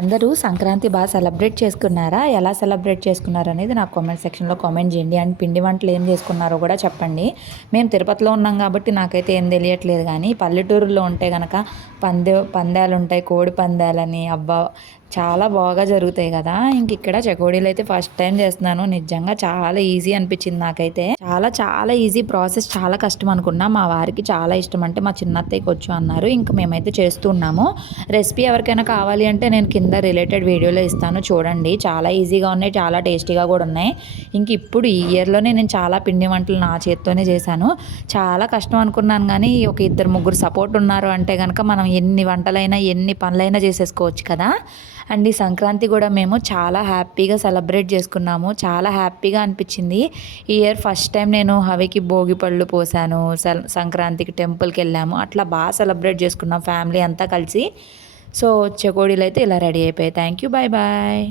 అందరూ సంక్రాంతి బాగా సెలబ్రేట్ చేసుకున్నారా? ఎలా సెలబ్రేట్ చేసుకున్నారు అనేది నాకు కామెంట్ సెక్షన్‌లో కామెంట్ చేయండి. అండ్ పిండి వంటలు ఏం చేసుకున్నారో కూడా చెప్పండి. మేము తిరుపతిలో ఉన్నాం కాబట్టి నాకైతే ఏం తెలియట్లేదు గానీ, పల్లెటూరులో ఉంటే గనక పందాలుంటాయి. కోడి పందాలని అబ్బా! చాలా బాగా జరుగుతాయి కదా! ఇక్కడ చెకోడీలైతే ఫస్ట్ టైం చేస్తున్నాను. నిజంగా చాలా ఈజీ అనిపించింది నాకైతే. చాలా చాలా ఈజీ ప్రాసెస్, చాలా కష్టం అనుకున్నా. మా వారికి చాలా ఇష్టం, అంటే మా చిన్నత్తయ్యకి వచ్చు అన్నారు. ఇంక మేమైతే చేస్తూ ఉన్నాము. రెసిపీ ఎవరికైనా కావాలి అంటే నేను కింద రిలేటెడ్ వీడియోలో ఇస్తాను, చూడండి. చాలా ఈజీగా ఉన్నాయి, చాలా టేస్టీగా కూడా ఉన్నాయి. ఇప్పుడు ఈ ఇయర్‌లోనే నేను చాలా పిండి వంటలు నా చేత్తోనే చేశాను. చాలా కష్టం అనుకున్నాను గానీ, ఒక ఇద్దరు ముగ్గురు సపోర్ట్ ఉన్నారు అంటే గనక మనం ఎన్ని వంటలైనా, ఎన్ని పనులైనా చేసేసుకోవచ్చు కదా! అండ్ ఈ సంక్రాంతి కూడా మేము చాలా హ్యాపీగా సెలబ్రేట్ చేసుకున్నాము. చాలా హ్యాపీగా అనిపించింది. ఈ ఇయర్ ఫస్ట్ టైం నేను హవికి భోగి పళ్ళు పోసాను. సంక్రాంతికి టెంపుల్‌కి వెళ్ళాము. అట్లా బాగా సెలబ్రేట్ చేసుకున్నాం ఫ్యామిలీ అంతా కలిసి. సో చెకోడీలు అయితే ఇలా రెడీ అయిపోయాయి. Thank you. Bye bye.